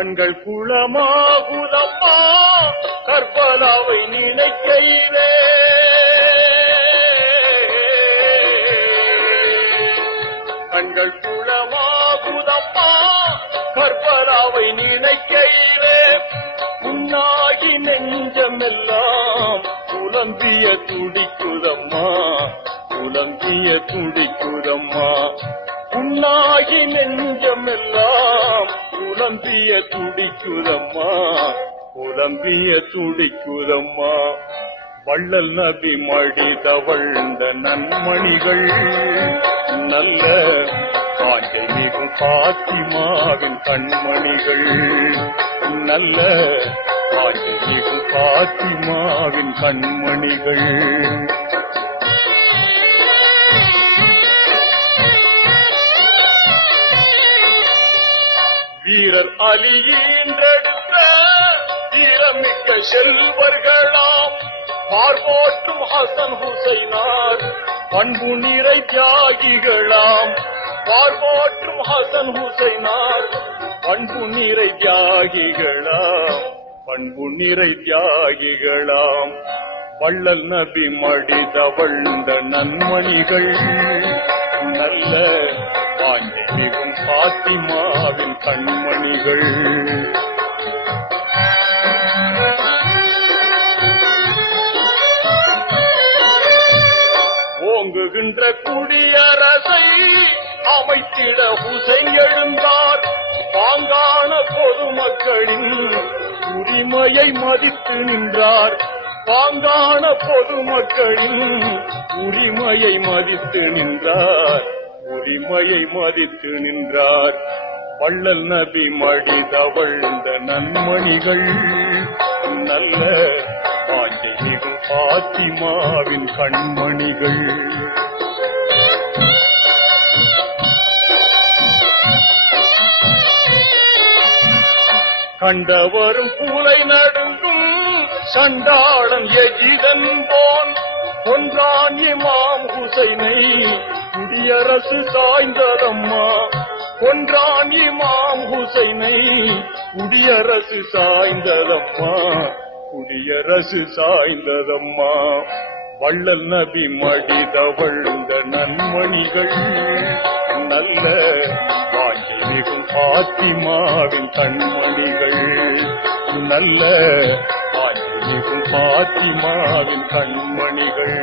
கண்கள் குளமாகுதம்மா கர்பலாவை நினைக்கையிலே. கண்கள் குளமாகுதம்மா கர்பலாவை நினைக்கையிலே. புண்ணாகி நெஞ்சமெல்லாம் புலம்பிய துடிக்குதம்மா புலம்பிய துடிக்குதம்மா. புண்ணாகி நெஞ்சமெல்லாம் புலம்பிய துடிக்குதம்மா புலம்பிய துடிக்குதம்மா. வள்ளல் நபி மடி தவழ்ந்த நன்மணிகள் நல்ல காஞ்சை மிகும் பாத்திமாவின் கண்மணிகள் நல்ல காஞ்சை மிகும் பாத்திமாவின் கண்மணிகள். வீரர் அலியீன்றெடுத்த வீரமிக்க செல்வர்களாம் பார்போற்றும் ஹசன் ஹுசைனார் பண்பு நிறை தியாகிகளாம். பார்போற்றும் ஹசன் ஹுசைனார் பண்பு நிறை தியாகிகளாம் பண்பு நிறை தியாகிகளாம். வள்ளல் நபி மடி தவழ்ந்த நன்மணிகள் நல்ல காஞ்சை மிகும் பாத்திமாவின் கண்மணிகள். ஓங்குகின்ற குடியரசை அமைத்திட ஹுசைன் எழுந்தார். பாங்கான பொதுமக்களின் உரிமையை மதித்து நின்றார். பாங்கான பொதுமக்களின் உரிமையை மதித்து நின்றார் உரிமையை மதித்து நின்றார். வள்ளல் நபி மடி தவழ்ந்த நன்மணிகள் நல்ல காஞ்சை மிகும் பாத்திமாவின் கண்மணிகள். கண்டவரும் பூலை நடுங்கும் சண்டாளன் எஜிதன் போன் கொன்றான் இமாம் ஹுசைனை குடியரசு சாய்ந்ததம்மா. கொன்றான் இமாம் ஹுசைனை குடியரசு சாய்ந்ததம்மா குடியரசு சாய்ந்ததம்மா. வள்ளல் நபி மடி தவழ்ந்த நன்மணிகள் நல்ல காஞ்சை மிகும் பாத்திமாவின் கண்மணிகள் நல்ல காஞ்சை மிகும் பாத்திமாவின் கண்மணிகள்.